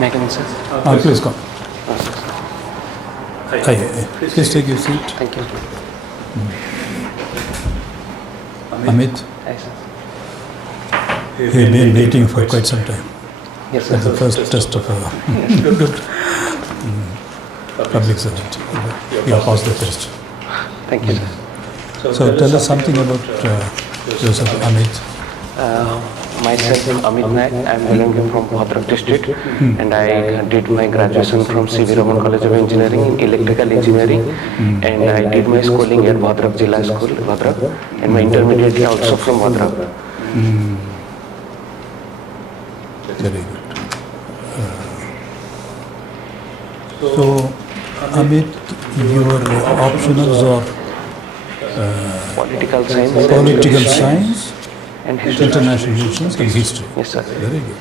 May I come in, sir? Please come. Please take your seat. Thank you. Amit, Hi, sir. you've been waiting for quite some time. Yes, sir. That's the first test of a good public servant. You have passed the test. Thank you, sir. So tell us something about yourself, Amit. Myself, Amit Nayak. I am belonging from Bhadrak district, and I did my graduation from C.V. Raman College of Engineering in Electrical Engineering, and I did my schooling at Bhadrak Jilla School, Bhadrak, and my intermediate also from Bhadrak. Very good. So, Amit, your optionals are Political science, political science, and history. international relations, and history. Yes, sir. Very good.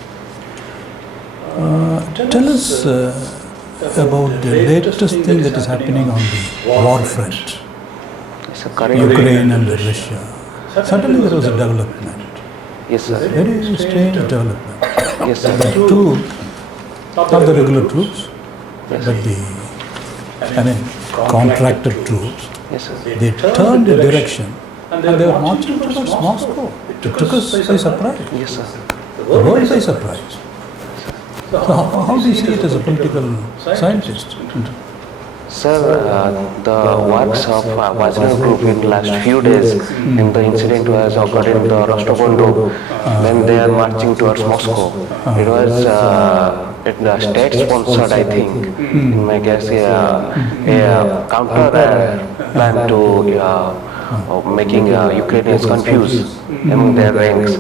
Tell us about the latest thing that is happening on the war front, Yes, sir. Currently, Ukraine and Russia. Suddenly there was a development, yes, sir. very strange development. Yes, sir. The troops, not the regular troops, Yes, but the, contracted troops, yes, sir. they turned the direction and they were marching towards Moscow. It took us by surprise, Yes, sir. the world by surprise. So how do you see it as a political scientist? Sir, the works of Wagner Group in the last few days, and the incident was occurred in the Rostov-on-Don, when they are marching towards Moscow. It was state-sponsored, I think, in my guess, a counter plan to making Ukrainians confused among their ranks.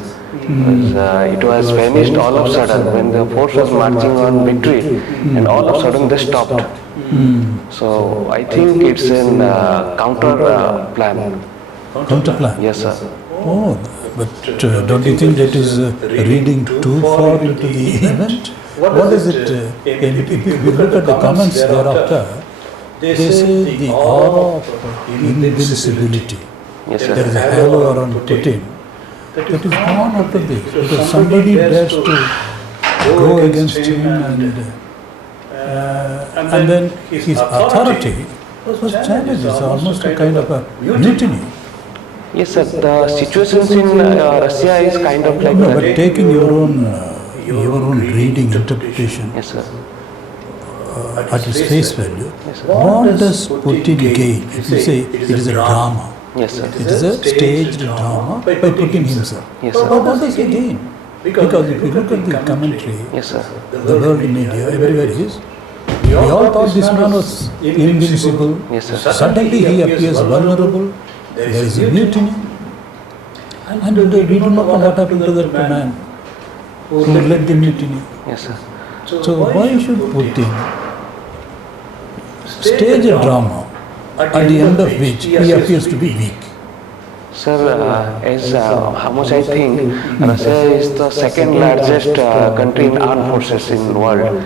It was vanished all of a sudden when the force was marching on victory, and all of a sudden they stopped. So I think it's an counter plan. Counter plan? Yes, sir. Oh, but don't you think that is reading too far into the event? What is it? If you look at the comments thereafter, they say the aura of invincibility. Yes, There is sir. a halo around Putin. That is gone out of this because somebody dares to go against him and then his authority was challenged. It's almost a kind of a mutiny. Yes, sir. The situations in Russia is kind of like No, that. but taking your own reading, interpretation Yes, sir. at its face value, Yes, sir. what does Putin gain if you say it is a drama? Yes, sir. It is a staged drama by Putin himself. Yes, But sir. what does he gain? Because if you look at the commentary, Yes, sir. the world media, everywhere is, we all thought this man was invincible. Yes, sir. Suddenly he appears vulnerable. There is a mutiny. And we do not know what happened to that man who led the mutiny. Yes, sir. So why should Putin stage a drama at the end of which he appears to be weak? Sir, as how much I think, Russia is the second largest country in armed forces in the world,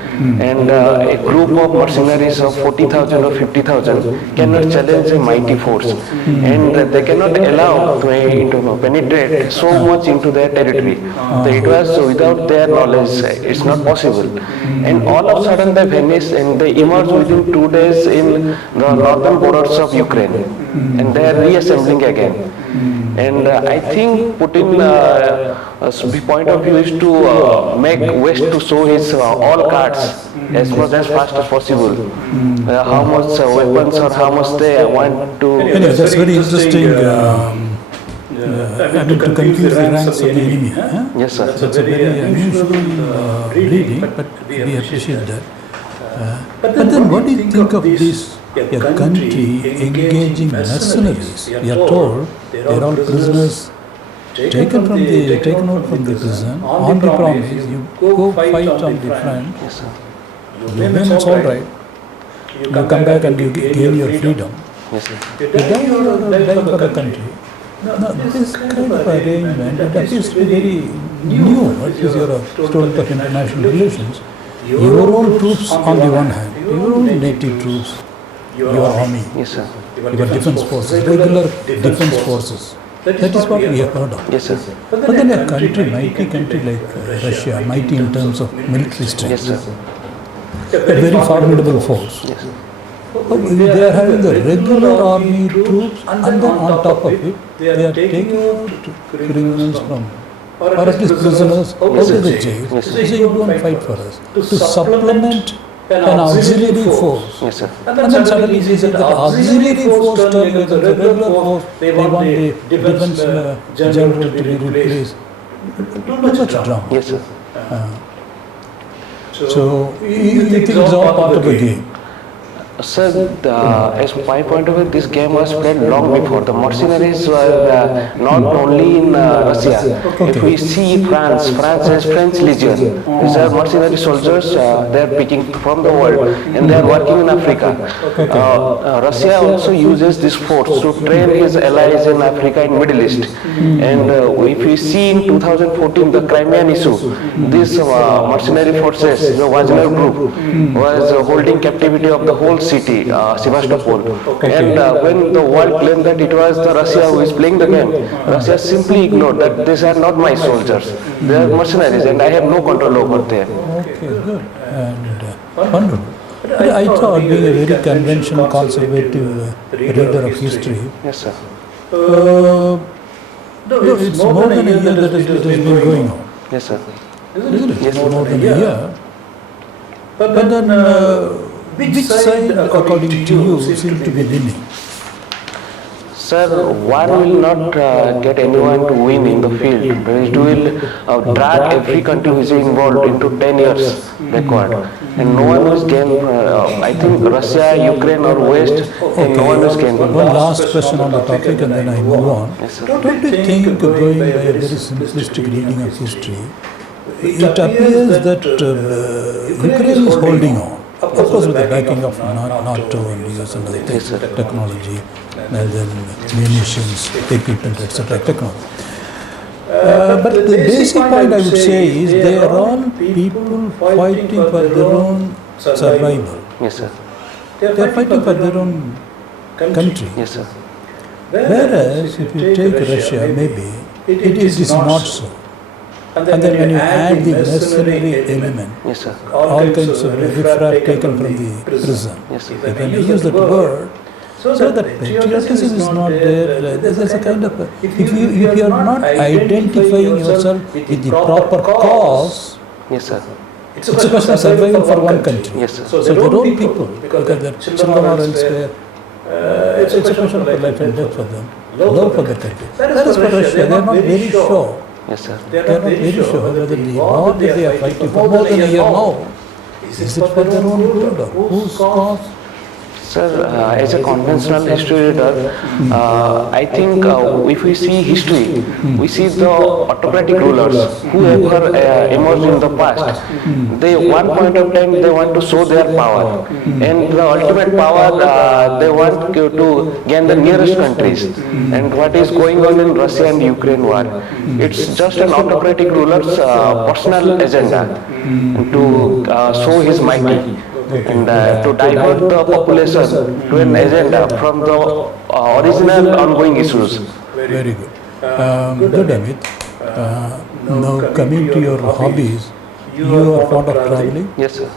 and a group of mercenaries of 40,000 or 50,000 cannot challenge a mighty force, and they cannot allow to penetrate so much into their territory. It was without their knowledge, it's not possible. And all of a sudden they vanish and they emerge within 2 days in the northern borders of Ukraine, and they are reassembling again. And I think Putin's point of view is to make West to show his all cards as much as fast as possible. How much weapons or how much they want to. Anyway, that's very interesting. To confuse the ranks of the enemy. Huh? Yes, sir. That's a very unusual reading, but we appreciate that. But then what do you think of this? A country engaging mercenaries. We are told they are all prisoners taken out from the prison on the promise you go fight on the front. Yes, sir. You win, it's all right. You come back and you gain your freedom. Yes, sir. You die for the country. No, this kind of arrangement, it appears to be very new. What is your student of international relations? Your own troops on the one hand, your own native troops, your army, Yes, sir. your defense forces, regular defense forces. That is what we have heard of. Yes, sir. But then a country, mighty country like Russia, mighty in terms of military strength, Yes, sir. a very formidable force. Yes. They are having the regular army troops, and then on top of it, they are taking out criminals from, or at least prisoners, out of the jail. Yes, They say, you don't fight for us. To supplement an auxiliary force. Yes, sir. And then suddenly they say that auxiliary force turned against the regular force. They want the defense general to be replaced. Too much drama. Yes, sir. So you think it's all part of the game? Sir, as my point of view, this game was played long before. The mercenaries were not only in Russia. If we see France has French Legion. These are mercenary soldiers. They are picking from the world and they are working in Africa. Russia also uses this force to train his allies in Africa and Middle East. And if we see in 2014 the Crimean issue, this mercenary forces, the Wagner group, was holding captivity of the whole city, Sevastopol. And when the world claimed that it was the Russia who is playing the game, Russia simply ignored that these are not my soldiers. They are mercenaries and I have no control over them. Okay, good. And wonderful. But I thought, being a very conventional, conservative reader of history, Yes, sir. it's more than a year that it has been going on. Yes, sir. Isn't it? Yes, More than a year. But then, which side, according to you, seems to be winning? Sir, war will not get anyone to win in the field. It will drag every country which is involved into 10 years backward. And no one will gain, I think Russia, Ukraine or West, and no one will gain. One last question on the topic and then I move on. Yes, sir. Don't you think, going by a very simplistic reading of history, it appears that Ukraine is holding on? Of course, with the backing of NATO and US and other things, technology, and then munitions, equipment, etc. technology. But the basic point I would say is they are all people fighting for their own survival. Yes, sir. They are fighting for their own country. Yes, sir. Whereas if you take Russia, maybe it is not so. And then when you add the mercenary element, Yes, sir. all kinds of riffraff taken from the prison, Yes, sir. if I may use that word, so that patriotism is not there. There's a kind of, if you are not identifying yourself with the proper cause, Yes, sir. it's a question of survival for one country. Yes, sir. So their own people, because their children are elsewhere, it's a question of life and death for them, love for the country. That is for Russia, they are not very sure. Yes, sir. They are not very sure whether the war that they are fighting for more than a year now, is it for their own good or whose cause? Sir, as a conventional history reader, I think if we see history, we see the autocratic rulers who ever emerged in the past. They, one point of time, they want to show their power, and the ultimate power they want to gain the nearest countries. And what is going on in Russia and Ukraine war? It's just an autocratic ruler's personal agenda to show his mighty. And to divert the population to an agenda from the original ongoing issues. Very good. Good, Amit. Now coming to your hobbies, you are fond of traveling. Yes, sir.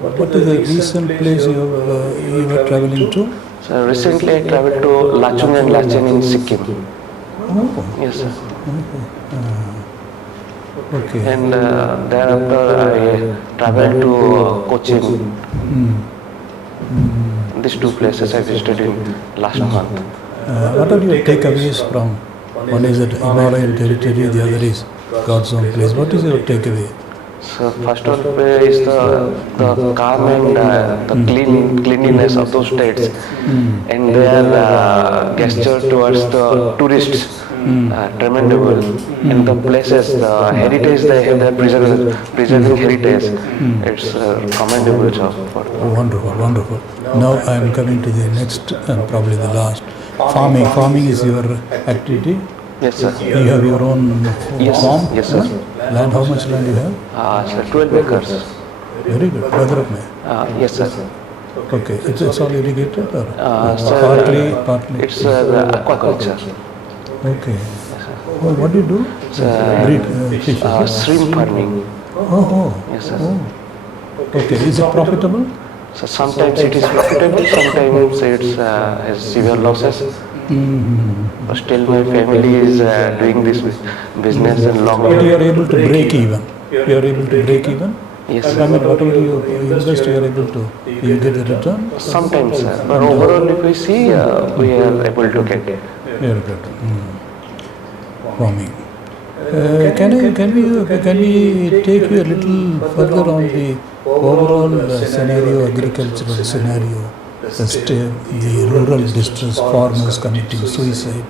What is the recent place you were traveling to? So recently I traveled to Lachung and Lachen in Sikkim. Oh, Yes, sir. okay. And thereafter I traveled to Cochin. These two places I visited in last month. What are your takeaways from? One is that Himalayan territory, the other is God's own place. What is your takeaway? So first of all is the calm and the cleanliness of those states, and their gesture towards the tourists, tremendous. And the places, the heritage they have, their preserving heritage, it's a commendable job for them. Oh, wonderful, wonderful. Now I am coming to the next and probably the last. Farming. Farming is your activity. Yes, sir. You have your own farm? Yes, sir. Land, how much land you have? Sir, 12 acres. Very good. Weather of May. Yes, sir. Okay. It's all irrigated or Sir, partly? it's aquaculture. Okay. Oh, what do you do? Breed fish. Shrimp farming. Oh. Yes, sir. Oh. Okay, is it profitable? So sometimes it is profitable, sometimes it's has severe losses. But still my family is doing this business in long But you run. are able to break even. You are able to break even? Yes, I sir. mean, whatever you invest, you are able to, you get the return? Sometimes, sir. But overall, if we see, we are able to get. You are able to. Farming. Can we take you a little further on the overall scenario, agricultural scenario, the rural distress, farmers committing suicide,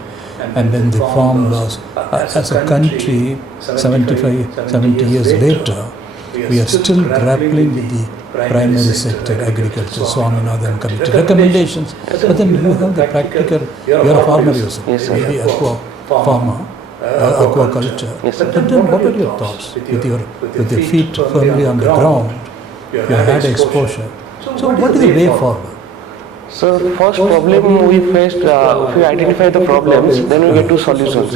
and then the farm loss. As a country, 70 years later, we are still grappling with the primary sector, agriculture, Swaminathan committee recommendations. But then you have the practical, you are a farmer yourself, Yes, sir. maybe farmer, aquaculture. Yes, sir. But then what are your thoughts with your feet firmly on the ground? You have had exposure. So what is the way forward? So first problem we faced, if we identify the problems, then we get to solutions.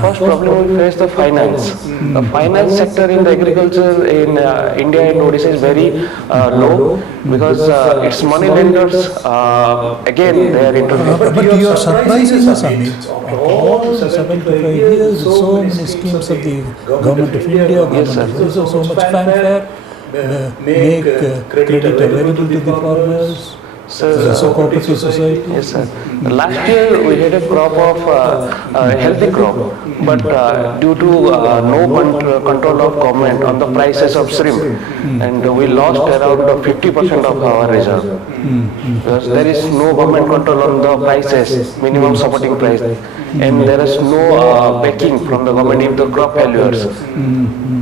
First problem we face the finance. The finance sector in the agriculture in India and Odisha is very low because it's money lenders, again they are into. But you are surprising us, Amit. After all 75 years, so many schemes of the government of India, government Yes, sir. of Odisha, so much fanfare, make credit available to the farmers. So cooperative society. Yes, sir. Last year we had a crop of healthy crop, but due to no control of government on the prices of shrimp, and we lost around 50% of our reserve because there is no government control on the prices, minimum supporting price, and there is no backing from the government if the crop failures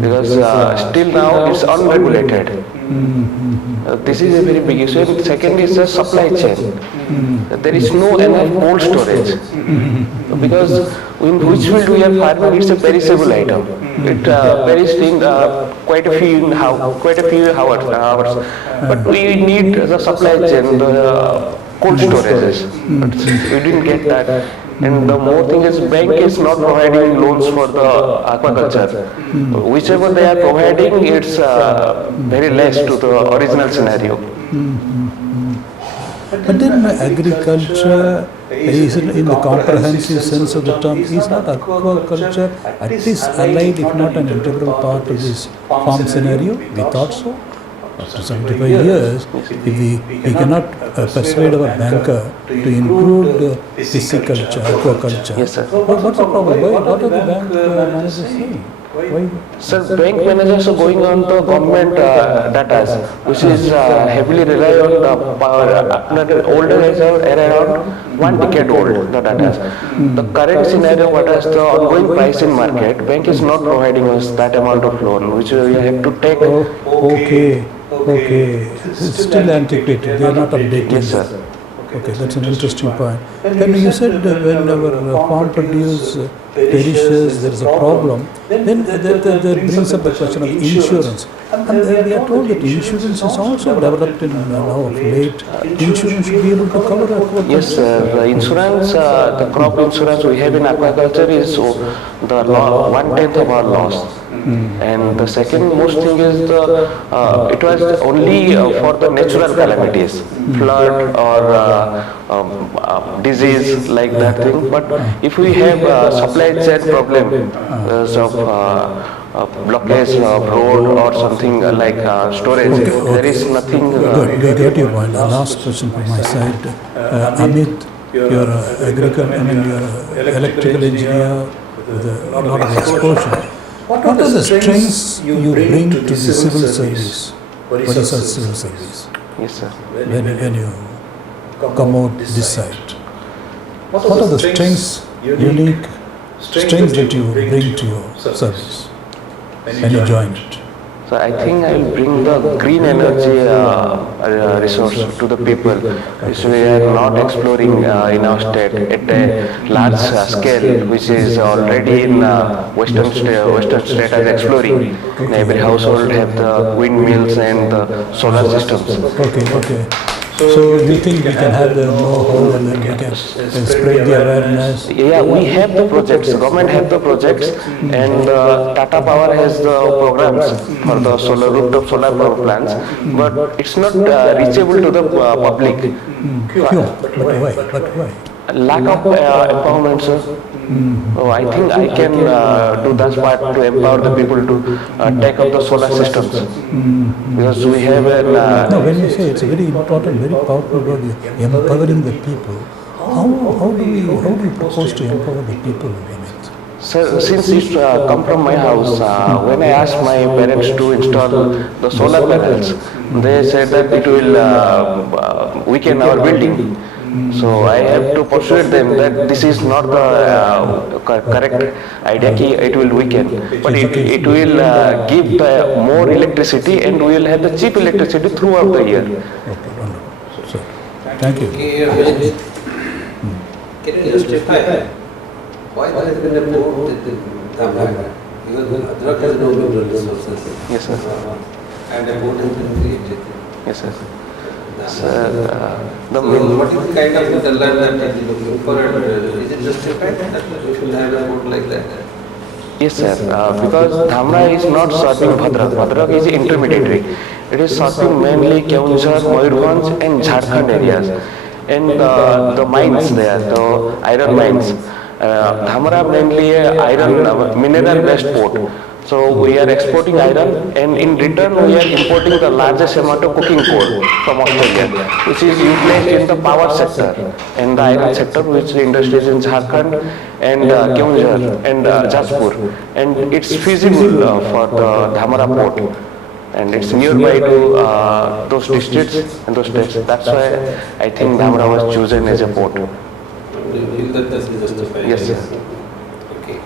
because still now it's unregulated. This is a very big issue. And second is the supply chain. There is no enough cold storage because in which field we are farming, it's a perishable item. It perished in quite a few hours. But we need the supply chain, the cold storages. But we didn't get that. And the more thing is, bank is not providing loans for the aquaculture. Whichever they are providing, it's very less to the original scenario. But then agriculture is in the comprehensive sense of the term, is not aquaculture at least allied, if not an integral part of this farm scenario? We thought so. After 75 years, if we cannot persuade our banker to include pisciculture, aquaculture. Yes, sir. What's the problem? What are the bank managers saying? Why? Sir, bank managers are going on the government data, which is heavily rely on the power. Older is around 1 decade old, the data. The current scenario, what is the ongoing price in market, bank is not providing us that amount of loan, which we have to take. Okay. It's still antiquated. They are not updated. Yes, sir. Okay, that's an interesting point. And you said when our farm produce perishes, there is a problem. Then that brings up the question of insurance. And we are told that insurance is also developed in now of late. Insurance should be able to cover aquaculture. Yes, sir. The insurance, the crop insurance we have in aquaculture is the 1/10 of our loss. And the second most thing is it was only for the natural calamities, flood or disease like that thing. But if we have supply chain problem, of blockage of road or something like storage, there is nothing. Good, we got your point. The last question from my side. Amit, you're you're an electrical engineer with a lot of exposure. What are the strengths you bring to the civil service? What is our civil service? Yes, sir. When you come out this side, what are the strengths, unique strengths that you bring to your service when you join it? So I think I will bring the green energy resource to the people, which we are not exploring in our state at a large scale, which is already in Western state are exploring. Every household have the windmills and the solar systems. Okay. So you think we can have the know-how and then we can spread the awareness? Yeah, we have the projects, government have the projects, and Tata Power has the programs for the solar rooftop solar power plants, but it's not reachable to the public. But why? But why? Lack of empowerment, sir. Oh, I think I can do that part to empower the people to take up the solar systems, because we have an. No, when you say it's a very important, very powerful word, empowering the people. How do you propose to empower the people in it? Sir, since it come from my house, when I asked my parents to install the solar panels, they said that it will weaken our building. So I have to persuade them that this is not the correct idea. Ki it will weaken, but it will give the more electricity, and we will have the cheap electricity throughout the year. Okay, wonderful. So, thank you. Can you justify why there has been a board with Nayak? Because Adrak has no resources. Yes, sir. And a board has been created. Yes, sir. So what is the kind of the land that you are looking for, and is it justified that we should have a board like that? Yes, sir. Because Dhamra is not serving Bhadrak. Bhadrak is intermediary. It is serving mainly Keonjhar, Mayurbhanj and Jharkhand areas. And the mines there, the iron mines. Dhamra mainly a iron mineral based port. So we are exporting iron, and in return we are importing the largest amount of coking coal from Australia, which is utilized in the power sector and the iron sector, which the industries in Jharkhand and Keonjhar and Jajpur. And it's feasible for the Dhamra port, and it's nearby to those districts and those states. That's why I think Dhamra was chosen as a port. Do you feel that this is justified? Yes, sir. Okay.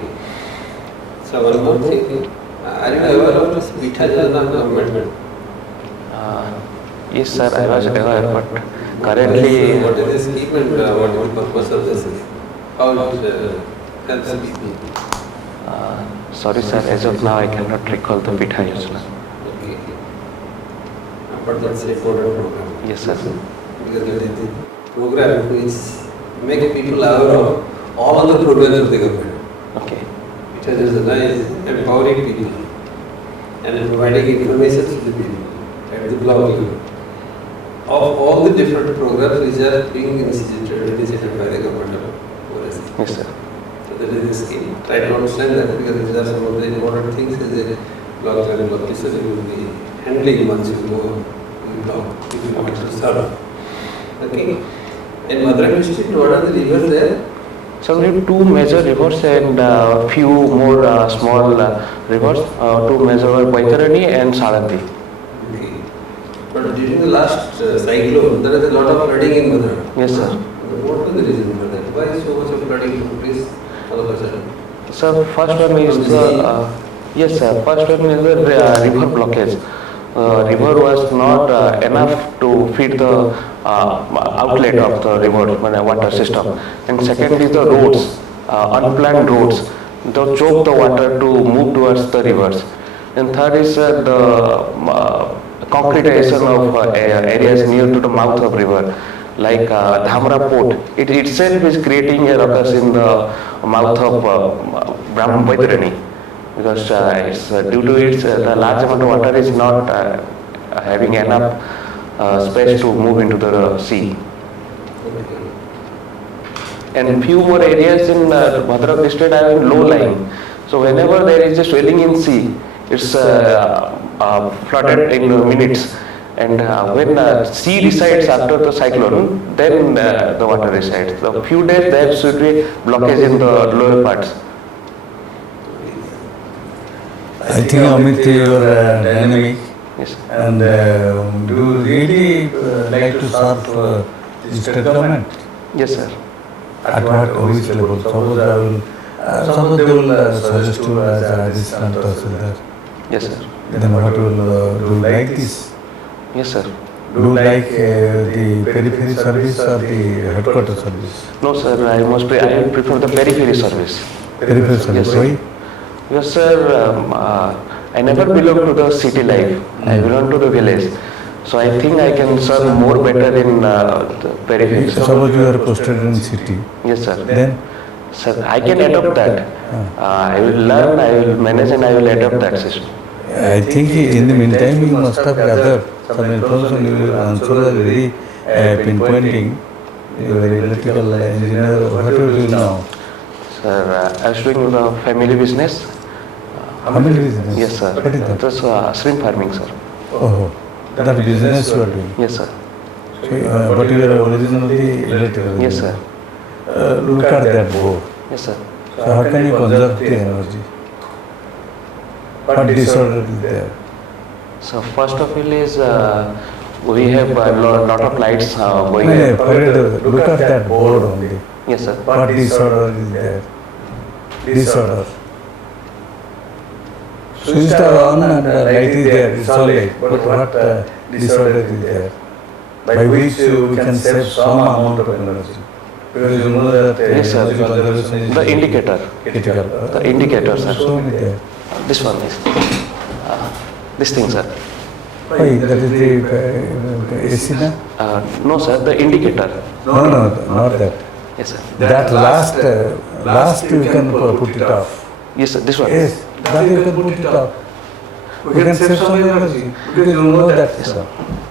So one more thing, are you aware of this Pitha Yojana amendment? Yes, sir, I was aware, but currently. What is the scheme and what is the purpose of this? How it helps people? Sorry, sir, as of now I cannot recall the Pitha Yojana. Okay. But that's an important program. Yes, sir. Because it is a program which makes people aware of all the programs of the government. Okay. It is empowering people and providing information to the people at the block level of all the different programs which are being initiated by the government of OSC. Yes, sir. So that is the scheme. Try to understand that, because these are some of the important things as a block level officer you will be handling once you go in block, if you want to serve. Okay. In Madras district, what are the rivers there? So we have two major rivers and few more small rivers. Two major were Baitarani and Sarati. Okay. But during the last cyclone, there is a lot of flooding in Madras. Yes, sir. What was the reason for that? Why is so much of flooding took place all of a sudden? So first one is the yes, sir. First one is the river blockage. River was not enough to feed the outlet of the river water system. And second is the roads, unplanned roads. They choke the water to move towards the rivers. And third is the concretization of areas near to the mouth of river, like Dhamra port. It itself is creating a ruckus in the mouth of Baitarani, because it's due to its the large amount of water is not having enough space to move into the sea. And few more areas in Bhadrak district are in low lying. So whenever there is a swelling in sea, it's flooded in minutes. And when sea resides after the cyclone, then the water resides. So few days there should be blockage in the lower parts. I think Amit, you are dynamic. Yes. And do you really like to serve the state government? Yes, sir. At which level? Suppose they will suggest you as an assistant tahsildar. Yes, sir. Then what will do you like this? Yes, sir. Do you like the periphery service or the headquarters service? No, sir. I prefer the periphery service. Periphery service. Yes, Why? Yes, sir. I never belong to the city life. I belong to the village. So I think I can serve more better in the periphery. sir. Suppose you are posted in city, Yes, sir. then Sir, I can adopt that. I will learn, I will manage, and I will adopt that system. I think in the meantime you must have gathered some information. Your answer was very pinpointing. You are electrical engineer. What do you do now? Sir, I was doing the family business. Family business? Yes, sir. What is that? It was shrimp farming, sir. Oh, that business you are doing. Yes, sir. So, but you are originally electrical. Yes, sir. Look at that board. Yes, sir. So how can you conserve the energy? What disorder is there? So first of all is we have a lot of lights going. No, forget, look at that board only. Yes, sir. What disorder is there? Disorder. Switch are on and light is there, it's all light. But what disorder is there? By which we can save some amount of energy. Because you know that Yes, sir. energy conservation is The indicator. critical. The indicator, sir. So many there. This one is. This thing, sir. Why? That is the AC, na? No, sir. The indicator. No, not that. Yes, sir. That last you can put it off. Yes, sir. This one. Yes, that you can put it off. You can save some energy because you know that.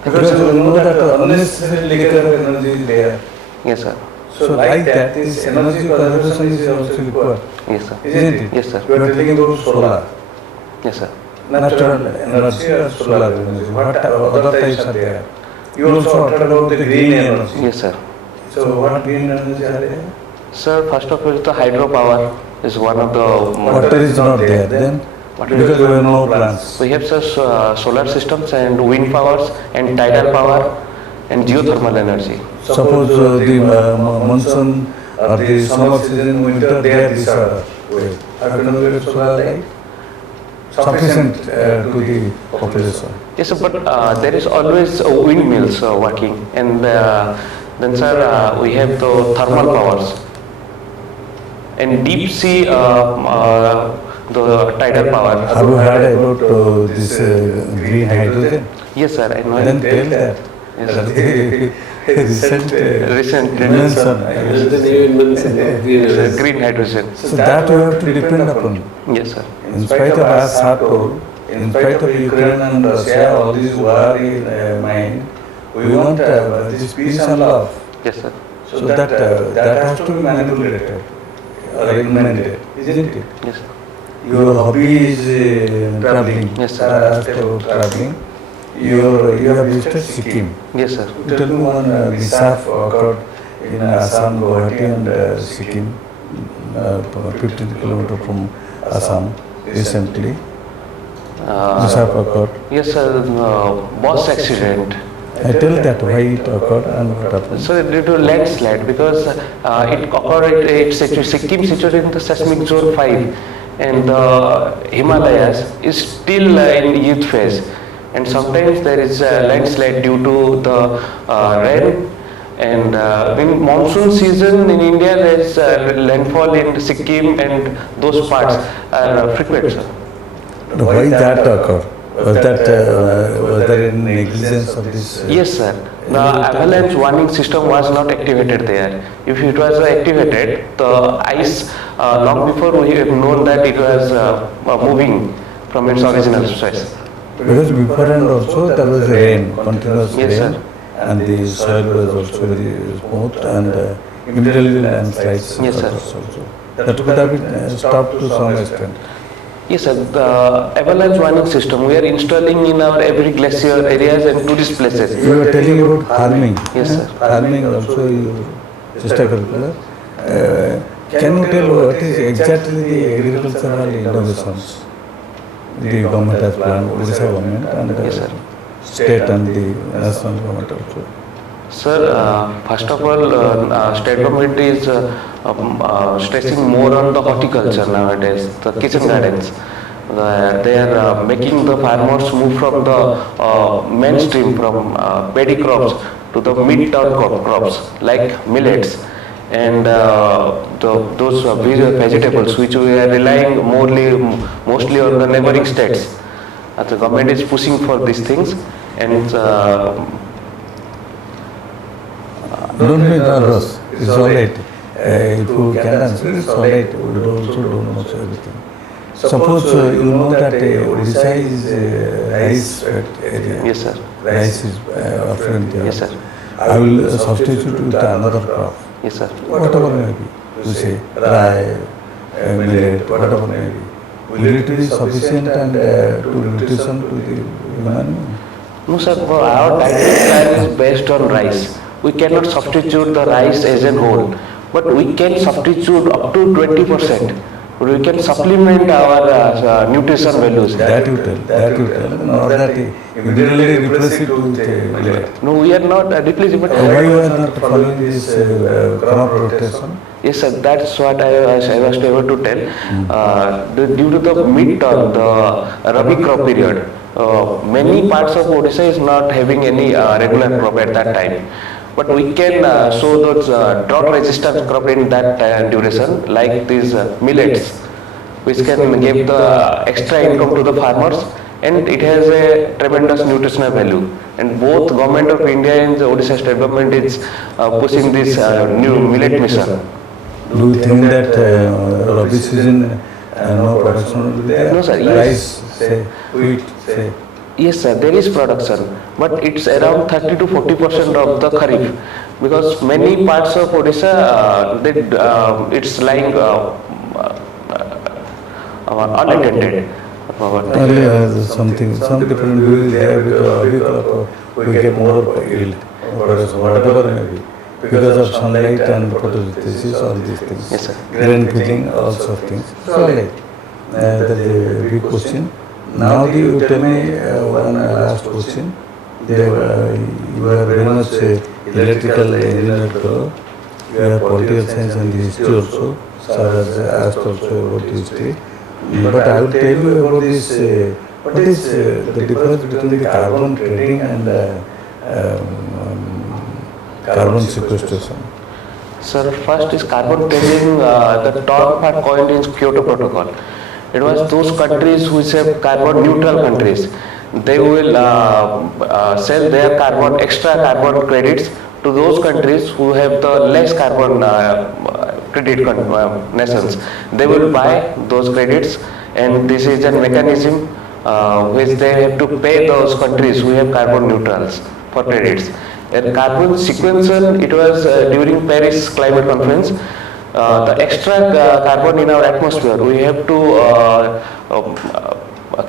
Because you know that unnecessary leakage of energy is there. Yes, sir. So like that, this energy conservation is also required, Yes, sir. isn't it? Yes, sir. You are telling about solar, Yes, sir. natural energy or solar energy. What other types are there? You also talked about the green energy. Yes, sir. So what green energy are there? Sir, first of all, the hydropower is one of the. Water is not there then because there are no plants. We have such solar systems and wind powers and tidal power and geothermal energy. Suppose the monsoon or the summer season, winter, they are disorder. How can you get solar light? Sufficient to the population. Yes, sir, but there is always windmills working, and then, sir, we have the thermal powers and deep sea, the tidal power. Have you heard about this green hydrogen? Yes, sir, I know. Then tell that. Yes, sir. Recent Recent invention. The new invention of green energy. green hydrogen. So that we have to depend upon. Yes, sir. In spite of us have told, in spite of Ukraine and Russia, all these war in mind, we want this peace and love. Yes, sir. So that has to be manipulated, recommended, isn't it? Yes, sir. Your hobby is traveling. Yes, sir. I asked about traveling. You have visited Sikkim. Yes, sir. Tell me one mishap occurred in Assam, Guwahati and Sikkim, 15 kilometers from Assam recently. Mishap occurred. Yes, sir. Bus accident. I tell that why it occurred and what happened. So due to landslide, because it occurred, it's actually Sikkim situated in the seismic zone 5, and the Himalayas is still in youth phase, and sometimes there is a landslide due to the rain, and in monsoon season in India there is landfall in Sikkim and those parts are frequent, sir. Why that occurred? Was there any negligence of this? Yes, sir. The avalanche warning system was not activated there. If it was activated, the ice long before we have known that it was moving from its original size. Because before and also there was rain, continuous Yes, rain, sir. and the soil was also very smooth and immediately landslides. Yes, sir. Also. That could have been stopped to some extent. Yes, sir. The avalanche warning system we are installing in our every glacier areas and tourist places. You were telling about farming. Yes, sir. Farming also you extracurricular. Can you tell what is exactly the agricultural innovations the government has planned, Odisha government and Yes, sir. state and the national government also? Sir, first of all, state government is stressing more on the horticulture nowadays, the kitchen gardens. They are making the farmers move from the mainstream, from paddy crops to the mid-term crops like millets and those vegetables which we are relying mostly on the neighboring states. The government is pushing for these things, and don't be nervous. It's all right. If you can answer, it's all right. We also don't know everything. Suppose you know that Odisha is rice area. yes, sir. Rice is affluent area. Yes, sir. I will substitute with another crop. Yes, sir. Whatever may be. You say rye, millet, whatever may be. Will it be sufficient and to nutrition to the human? No, sir. Our dietary plan is based on rice. We cannot substitute the rice as a whole, but we can substitute up to 20%. We can supplement our nutrition values. That you tell. Not that immediately replace it with millet. No, we are not replacing, but Why you are not following this crop rotation? yes, sir. That's what I was able to tell. Due to the mid-term, the Rabi crop period, many parts of Odisha is not having any regular crop at that time. But we can show those drought-resistant crop in that duration, like these millets, which can give the extra income to the farmers, and it has a tremendous nutritional value. And both Government of India and the Odisha State Government is pushing this new millet mission. Do you think that Rabi season no production will be there? No, sir. Rice, say, wheat, say. Yes, sir, there is production, but it's around 30 to 40% of the Kharif, because many parts of Odisha, it's lying unattended. Some different views there because we get more yield, whatever may be, because of sunlight and photosynthesis, all these things. Yes, sir. Grain feeding, all sorts of things. So, that is a big question. Now you tell me one last question. You are very much electrical engineer fellow. You have political science and history also. Sir has asked also about history. But I will tell you about this. What is the difference between the carbon trading and carbon sequestration? Sir, first is carbon trading, the term had coined in Kyoto Protocol. It was those countries which have carbon neutral countries. They will sell their extra carbon credits to those countries who have the less carbon credit nations. They will buy those credits, and this is a mechanism which they have to pay those countries who have carbon neutrals for credits. And carbon sequestration, it was during Paris Climate Conference. The extra carbon in our atmosphere, we have to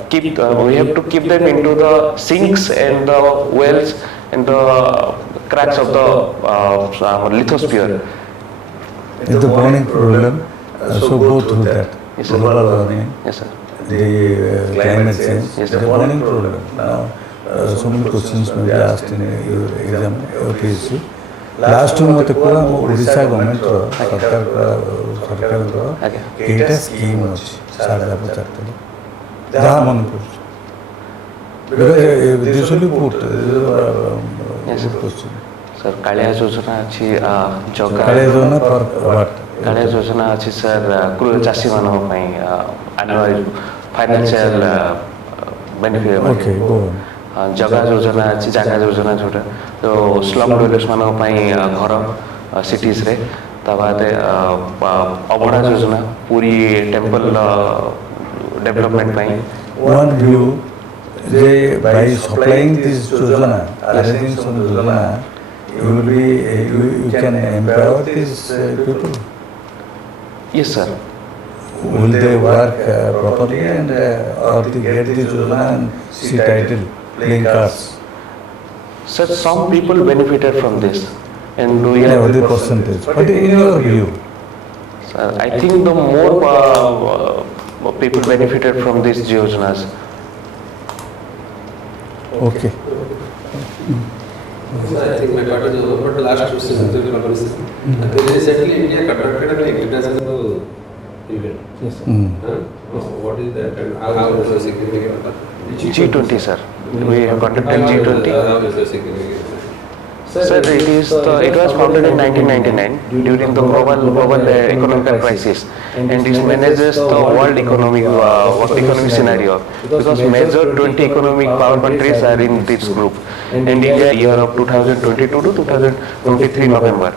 keep them into the sinks and the wells and the cracks of the lithosphere. It's the burning problem, so go through that. Yes, sir. Global warming, Yes, sir. the climate change, Yes, the sir. burning problem. Now, so many questions may be asked in your exam, UPSC. Last time what kura Odisha government सरकार केटा scheme अछि 7,500 जहाँ मन पड़े because this will be put Yes, sir. question. Sir, Kaliya Yojana अछि जगह Kaliya Yojana for what? Kaliya Yojana अछि sir ଚାଷୀ ମାନଙ୍କ ପାଇଁ annual financial benefit. Okay, go on. जगह योजना अच्छी जगह योजना जोटा तो स्लम डवेलपर्स मान घर सिटीज रे बाद अबड़ा योजना पूरी temple development One view, they by supplying this yojana, arranging some yojana, you can empower these people. Yes, sir. Will they work properly and or they get this yojana and see title, playing cards? Sir, some people benefited from this, and we Yeah, have the percentage. But in your view, Sir, I think the more people benefited from these yojanas. okay. So I think my part is over, but last question is the conversation. Recently, India conducted an international event. Yes, sir. What is that and how is the significance of that? G20, sir. We have conducted G20. How is the significance? Sir, it was founded in 1999 during the global economic crisis, and it manages the world economic scenario because major 20 economic power countries are in this group, and India year of 2022 to 2023 November,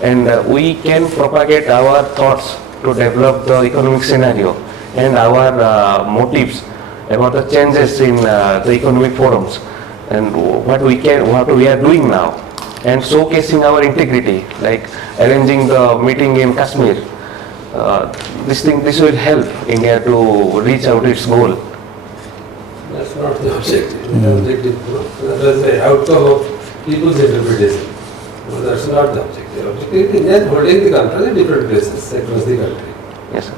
and we can propagate our thoughts to develop the economic scenario and our motives about the changes in the economic forums and what we are doing now, and showcasing our integrity, like arranging the meeting in Kashmir. This will help India to reach out its goal. That's not the objective. The objective, that's the outcome of people's interpretation. No, that's not the objective. The objective is India is holding the conference in different places across the country. Yes, sir.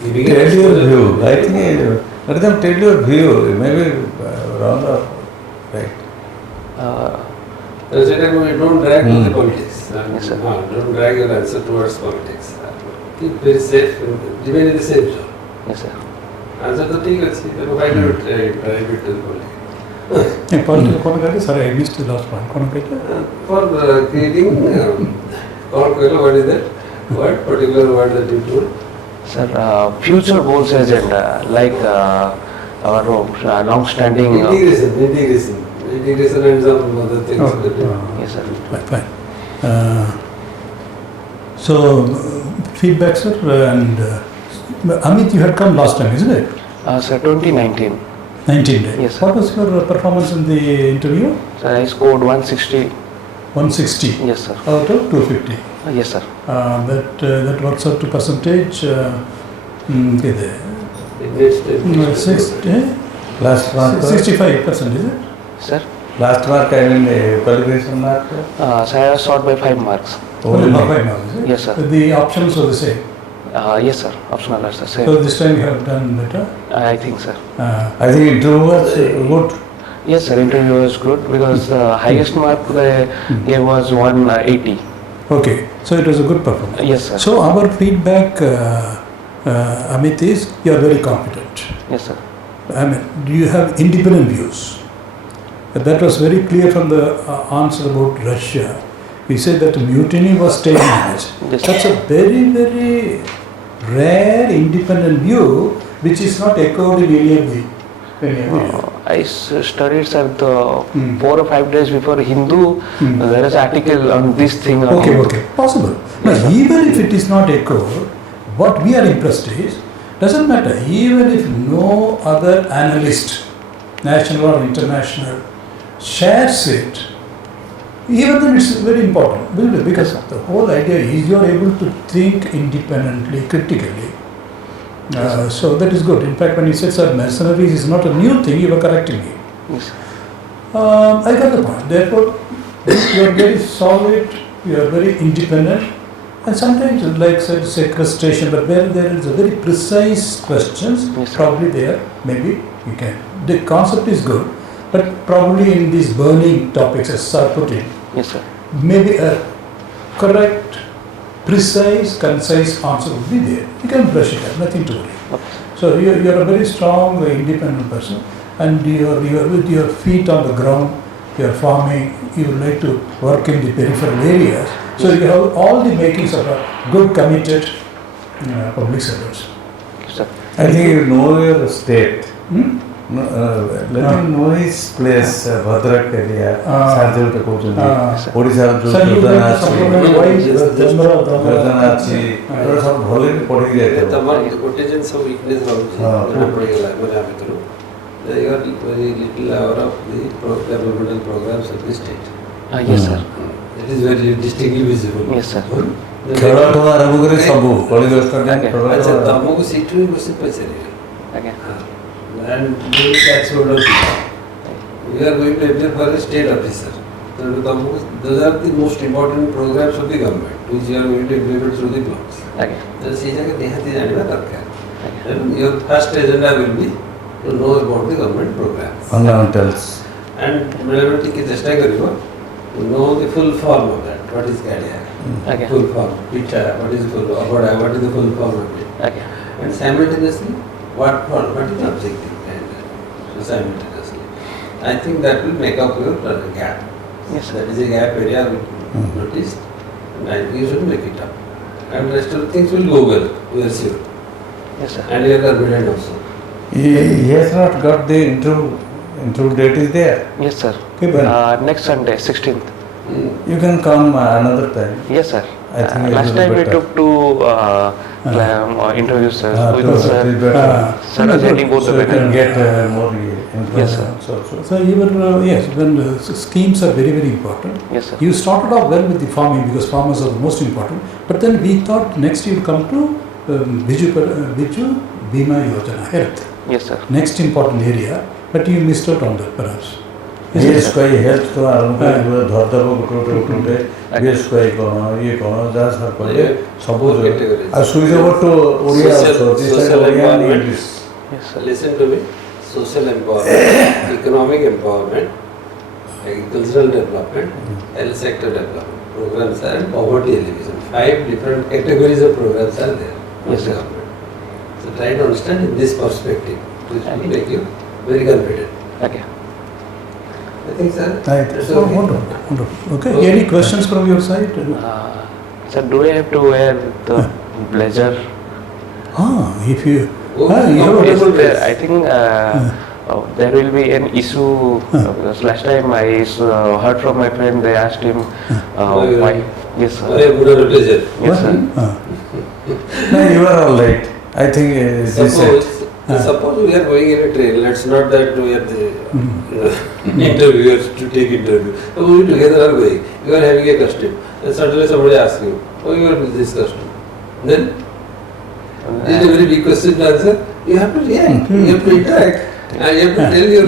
Tell your view. I think let them tell your view. Maybe wrong or right. That's it. Don't drag the politics. Yes, sir. Don't drag your answer towards politics. Keep very safe. Remain in the safe zone. Yes, sir. Answer to take it. Why do you try to tell politics? Political, sorry, I missed the last one. For creating, what is that? What particular word that you told? Sir, future goals agenda, like our long-standing. Integration And some other things. Yes, sir. Fine. So, feedback, sir, and Amit, you had come last time, isn't it? Sir, 2019. 19 days. Yes, sir. What was your performance in the interview? Sir, I scored 160. 160. Yes, sir. Out of 250. Yes, sir. That works out to percentage. Last mark. 65%, is it? Sir? Last mark, I mean qualification mark. Sir, I was short by 5 marks. Only 5 marks, is it? Yes, sir. The options were the same. Yes, sir. Optional are the same. So this time you have done better? I think, sir. I think interview was good. Yes, sir. Interview was good because the highest mark they gave was 180. Okay, so it was a good performance. Yes, sir. So our feedback, Amit, is you are very competent. Yes, sir. I mean, do you have independent views? That was very clear from the answer about Russia. We said that mutiny was state managed. Yes, That's a very, very rare independent view which is not echoed in any of the. I studied, sir, the 4 or 5 days before Hindu. There is an article on this thing. Okay, possible. Now, even if it is not echoed, what we are impressed is, doesn't matter, even if no other analyst, national or international, shares it, even then it's very important, because the whole idea is you are able to think independently, critically. So that is good. In fact, when you said, sir, mercenaries is not a new thing, you were correcting me. Yes. I got the point. Therefore, you are very solid, you are very independent, and sometimes, like said, sequestration, but where there is a very precise questions, Yes, sir. probably there, maybe you can. The concept is good, but probably in these burning topics, as sir put in, Yes, sir. maybe a correct, precise, concise answer would be there. You can brush it up, nothing to worry. Okay. So you are a very strong, independent person, and you are with your feet on the ground. You are farming. You would like to work in the peripheral areas. So you have all the makings of a good, committed public servants. Sir. I think you know your state. Hmm? Let him know his place, Bhadrak area, Sarjota Kotuni, Odisha, Sir, you like to supplement why Jodhanachi, सब भले पढ़ी गए थे। तमाम quotations of weakness you are very little aware of the developmental programs of the state. Yes, sir. It is very distinctly visible. Yes, sir. खेलଠୁ आरंभ କରି ସବୁ Kalinga stadium अच्छा तमको सीटू में बस पैसे नहीं Okay. and you tax holder we are going to apply for a state officer so those are the most important programs of the government which you are going to implement through the blocks. Okay. So see jagah dehati janna darkar and your first agenda will be to know about the government programs fundamentals and relevant ki chesta karibo to know the full form of that, what is cardiac, Okay. full form, what is full, what is the full form of it, Okay. and simultaneously what is the objective, and so simultaneously. I think that will make up your gap. Yes, sir. That is a gap area noticed, and you should make it up. And rest of the things will go well, we are sure. Yes, sir. And we are confident also. He has not got the interview date is there. Yes, sir. Okay, but Next Sunday, 16th. you can come another time. Yes, sir. I think it Last will be time we better. took two interviews, sir. So With it is better. sir attending both So the you can panel. get more Yes, sir. information. So you were, yes, when schemes are very, very important. Yes, sir. You started off well with the farming because farmers are the most important. But then we thought next you will come to Biju Bima Yojana, health. Yes, sir. Next important area, but you missed out on that perhaps. Yes, कोई health तो आरंभ कर वो धरता वो गुटुटे yes कोई कौन ये कौन जा सर कोई सब कुछ है switch over to Oriya also this is Oriya and English. Yes, sir. Listen to me. Social empowerment, economic empowerment, agricultural development, health sector development programs are and poverty alleviation. 5 different categories of programs are there. Yes, sir. So try to understand in this perspective, which will make you very confident. Okay. I think, sir. Right. That's So okay. wonderful. Okay. Any questions from your side? Sir, do I have to wear the blazer? If you. Oh, you have a Yes, comfortable there, dress. I think there will be an issue because last time I heard from my friend, they asked him why. Yes, Why sir. you put on a blazer? Yes, sir. No, you are all right. I think this is Suppose we are going in a train, let's not that we are the interviewers to take interview. Suppose we together are going, you are having a costume, and suddenly somebody asks you, why you are with this costume? Then, this is a very big question to answer. You have to react, you have to interact, and you have to tell your...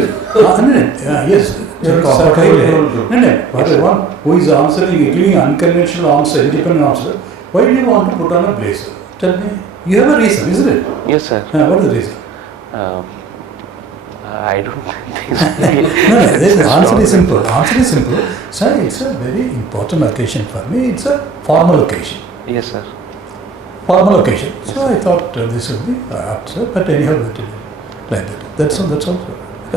Yes. You're What I want, who is answering, giving unconventional answer, independent answer, why do you want to put on a blazer? Tell me. You have a reason, isn't it? Yes, sir. What is the reason? I don't think The answer is simple. Answer is simple. Sir, it's a very important occasion for me. It's a formal occasion. Yes, sir. Formal occasion. So I thought this would be apt, sir. But anyhow, like that. That's all. Sir.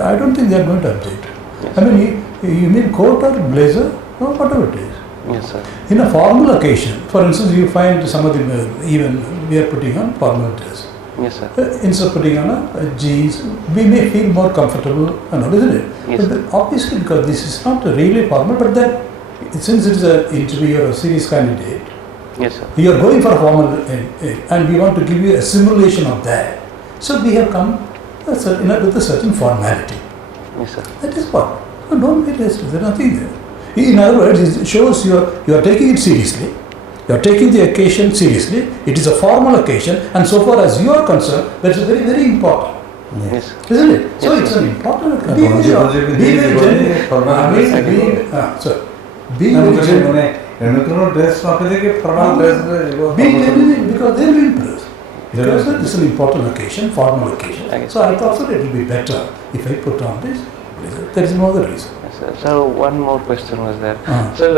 I don't think they are going to object. Yes. I mean, you mean coat or blazer or whatever it is. Yes, sir. In a formal occasion, for instance, you find some of the even we are putting on formal dress. Yes, sir. Instead of putting on a jeans, we may feel more comfortable, isn't it? Yes, But then obviously, because this is not really formal, but then since it is an interview or a serious candidate, Yes, sir. you are going for formal, and we want to give you a simulation of that. So we have come with a certain formality. Yes, sir. That is what. So don't be restless. There is nothing there. In other words, it shows you are taking it seriously. You are taking the occasion seriously. It is a formal occasion, and so far as you are concerned, that is very, very important, Yes. isn't it? So Yes, it's sir. an important Yeah, occasion. Be very genuine. Be very genuine. dress Be genuine because they will impress. Because this is an important occasion, formal occasion. Okay. So I thought that it will be better if I put on this. There is no other reason. Yes, sir. So one more question was there. Ah. Sir,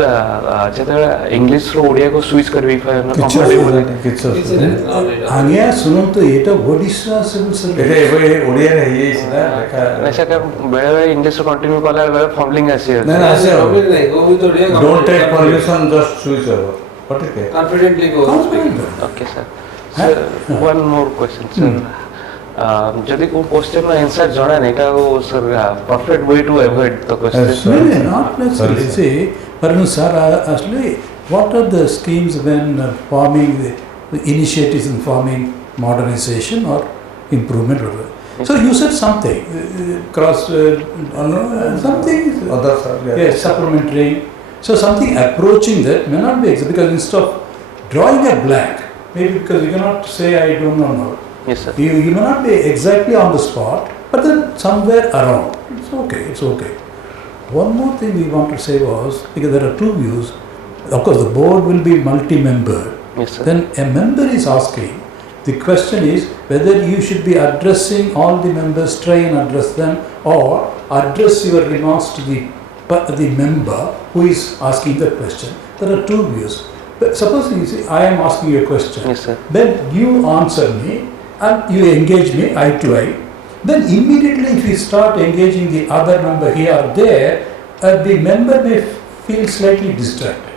ଯେତେବେଳେ English ରୁ ଓଡ଼ିଆକୁ switch କରିବି comfortable. ଆଜ୍ଞା ଶୁଣନ୍ତୁ ଏଇଟା Odisha civil service ଓଡ଼ିଆରେ ହେଇଯାଇଛି ନା ନାଇଁ ସାର୍ ବେଳେବେଳେ ଇଂଲିଶ କଣ୍ଟିନ୍ୟୁ କଲା ବେଳେ ଫମ୍ବଲିଂ ଆସିଯାଉଛି. ନା ଆସିବ Problem nahi, go with Oriya. don't take permission just switch over what is that Confidently go. Speak. Okay, sir. Sir, one more question, sir. যদি কোন কোশ্চেন আনসার জানা নেই এটা sir perfect way to avoid the question. Yes, sir. No, not necessarily. See, Parveen sir, actually, what are the schemes when farming, the initiatives in farming modernization or improvement? So you said something, something, others are yes, supplementary. So something approaching that may not be exact, because instead of drawing a blank, maybe because you cannot say I don't know now. Yes, sir. You may not be exactly on the spot, but then somewhere around. It's okay. One more thing we want to say was, because there are two views, of course the board will be multi-member. Yes, sir. Then a member is asking, the question is whether you should be addressing all the members, try and address them, or address your remarks to the member who is asking the question. There are two views. But suppose you see, I am asking you a question. Yes, sir. Then you answer me and you engage me eye to eye. Then immediately if you start engaging the other member here or there, the member may feel slightly distracted.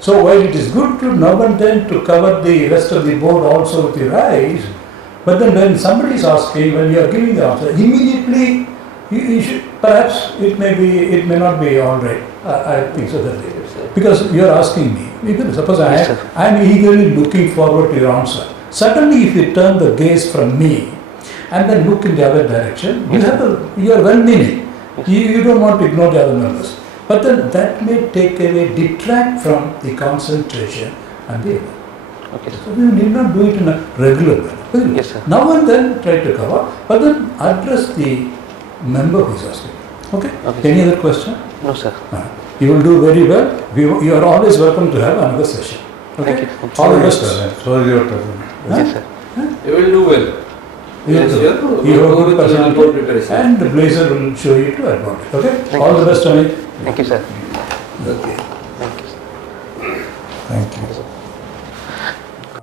So while it is good to now and then to cover the rest of the board also with your eyes, but then when somebody is asking, when you are giving the answer, immediately you should, perhaps it may not be all right. I think so that because you are asking me. Suppose I am eagerly looking forward to your answer. Suddenly, if you turn the gaze from me and then look in the other direction, you are well-meaning. You don't want to ignore the other members. But then that may take away, detract from the concentration and the other. Okay, sir. So you need not do it in a regular manner. Yes, sir. Now and then try to cover, but then address the member who is asking. Okay? Okay. Any other question? No, sir. You will do very well. You are always welcome to have another session. Okay? Thank you. All the best. So your present. Yes, sir. You will do well. You have good personality and the blazer will show you to advantage. Okay? Thank All you. the best, Amit. Thank you, sir. Okay. Thank you, sir. Thank you.